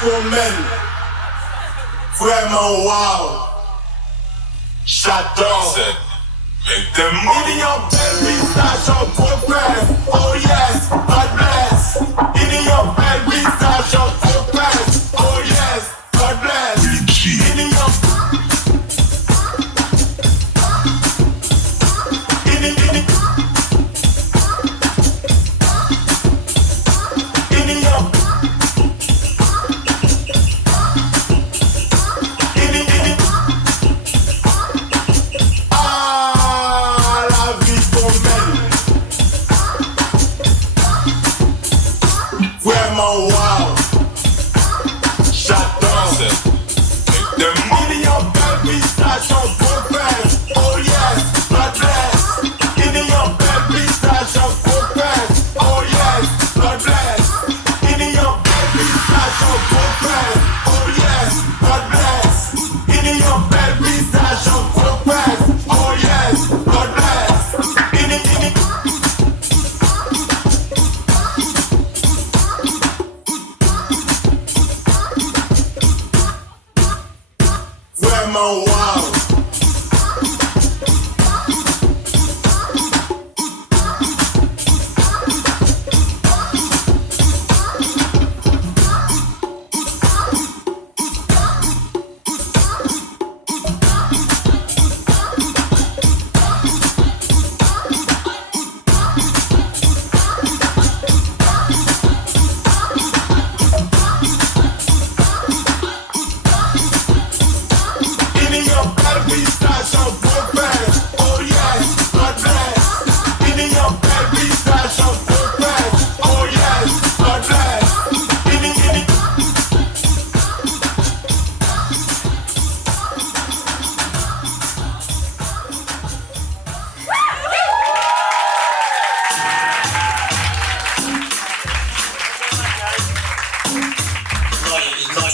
qu'on mène. Vraiment wow. J'adore. In your bed, we start your progress. Oh yes, God bless. In your bed, we start your progress. Oh yes, God bless. In your wow, j'adore.